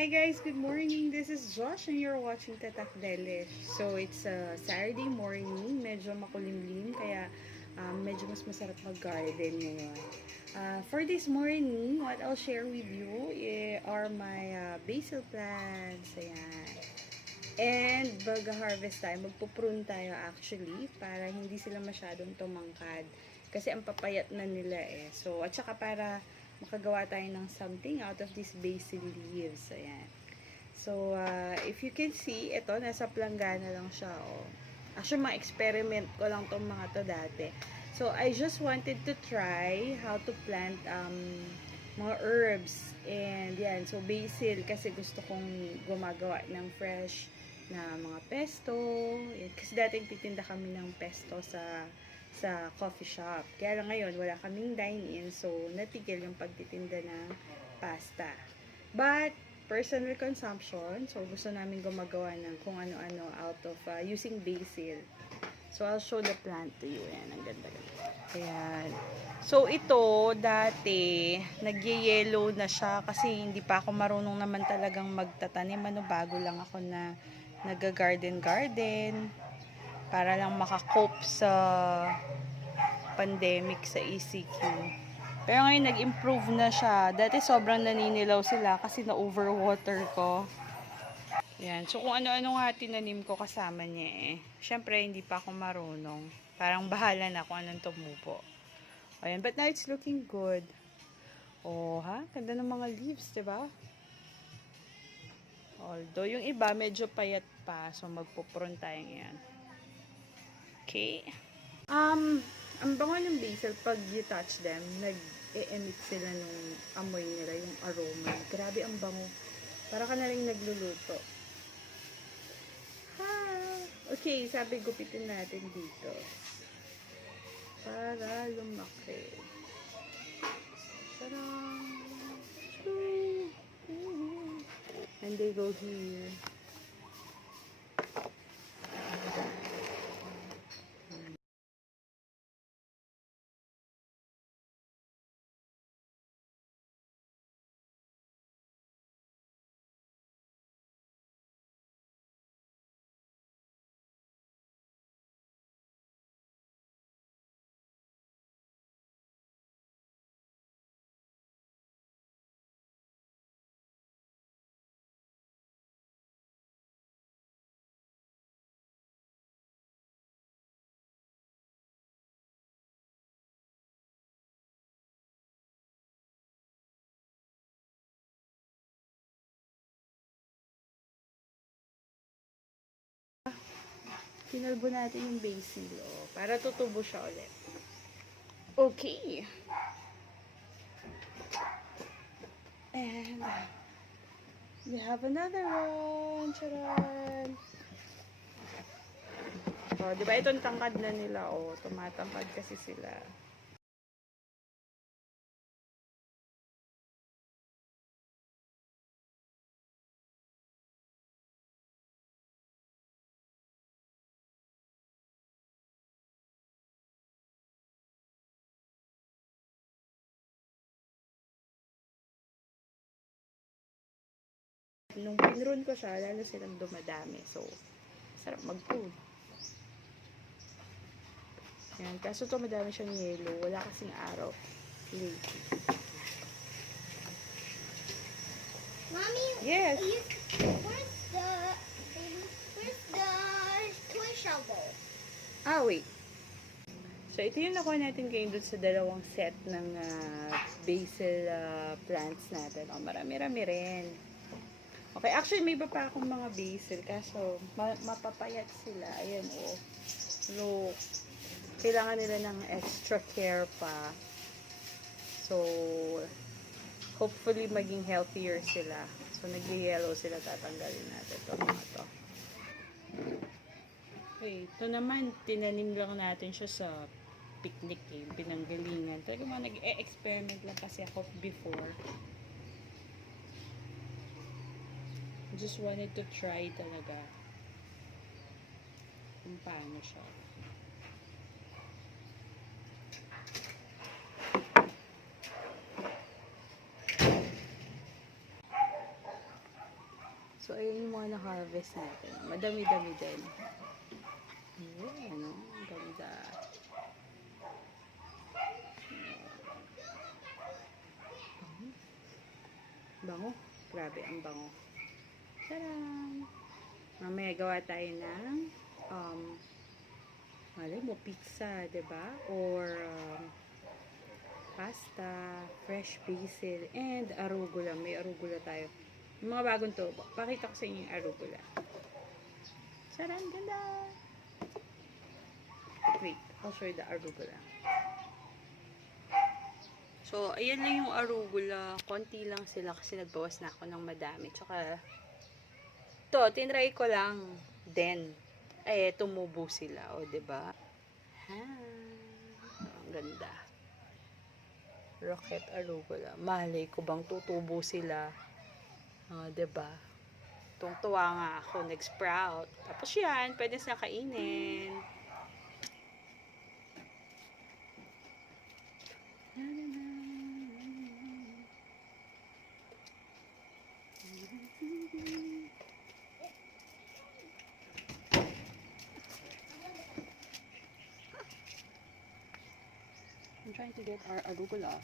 Hi guys, good morning. This is Josh and you're watching Tatak Delish. So it's a Saturday morning, medyo makulimlim kaya medyo mas masarap mag-garden ngayon. For this morning, what I'll share with you are my basil plants. Ayan. And baga harvest tayo, magpuprune tayo actually para hindi sila masyadong tumangkad. Kasi ang papayat na nila eh. So at saka para makagawa tayo ng something out of these basil leaves. Ayan. So, if you can see, ito, nasa planggana lang siya, oh. Actually, mga experiment ko lang tong mga to dati. So, I just wanted to try how to plant mga herbs. And, yan. So, basil, kasi gusto kong gumagawa ng fresh na mga pesto. Kasi dating titinda kami ng pesto sa coffee shop. Kaya lang ngayon, wala kaming dine-in, so natigil yung pagtitinda ng pasta. But, personal consumption, so gusto namin gumagawa ng kung ano-ano out of using basil. So, I'll show the plant to you. Ayan, ang ganda-ganda. Ayan. So, ito, dati, nagye-yellow na siya kasi hindi pa ako marunong naman talagang magtatanim. Bago lang ako na nag-garden-garden para lang makakope sa pandemic sa ECQ. Pero ngayon nag-improve na siya. Dati sobrang naninilaw sila kasi na-overwater ko. Yan. So kung ano-ano nga tinanim ko kasama niya eh. Siyempre hindi pa ako marunong. Parang bahala na kung anong tumubo. Ayan. But now it's looking good. Oh ha? Ganda ng mga leaves, diba? Although yung iba medyo payat pa. So magpuprune tayo ngayon. Okay. Ang bango ng basil, pag you touch them, nag-e-emit sila nung amoy nila, yung aroma. Grabe ang bango. Para ka na rin nagluluto. Ha! Okay, sabi gupitin natin dito. Para lumaki. Tarang! And they go here. Kinalbo natin yung basil, oh, para tutubo siya ulit. Okay. And we have another one. Charan! Oh, di ba itong tangkad na nila, oh, tumatangkad kasi sila. Nung pinrun ko siya, lalo silang dumadami. So, sarap mag-food. Yan. Kaso ito madami siyang yellow. Wala kasing araw. Lately. Mommy, yes. Where's the toy shovel? Ah, wait. So, ito yung nakuha natin kayo dun sa dalawang set ng basil plants natin. Oh, marami-rami rin. Okay, actually may iba pa akong mga basil kaso mapapayat sila. Ayan, oh. Look. Kailangan nila ng extra care pa. So, hopefully maging healthier sila. So, nag-yellow sila. Tatanggalin natin ito mga to. Okay, ito naman, tinanim lang natin siya sa picnic eh, pinanggalingan. Talaga mga nag-e-experiment lang kasi ako before. Just wanted to try talaga kung paano siya. So, ayun yung mga na-harvest natin. Madami-dami din. Ayan, ano? Ang ganda. Bango. Grabe, ang bango. Taran! Mamaya gawa tayo ng malay mo, pizza, diba? Or pasta, fresh basil, and arugula. May arugula tayo. Yung mga bagong to, pakita ko sa inyo yung arugula. Taran! Ganda! Wait, I'll show you the arugula. So, ayan lang yung arugula. Konti lang sila kasi nagbawas na ako ng madami. Tsaka, to, tinry ko lang. Then, tumubo sila. O, diba? Ha? Ang ganda. Rocket arugula. Malay ko bang tutubo sila. O, diba? Tuwang-tuwa nga ako. Nag-sprout. Tapos yan, pwede sa kainin. I'm trying to get our arugula.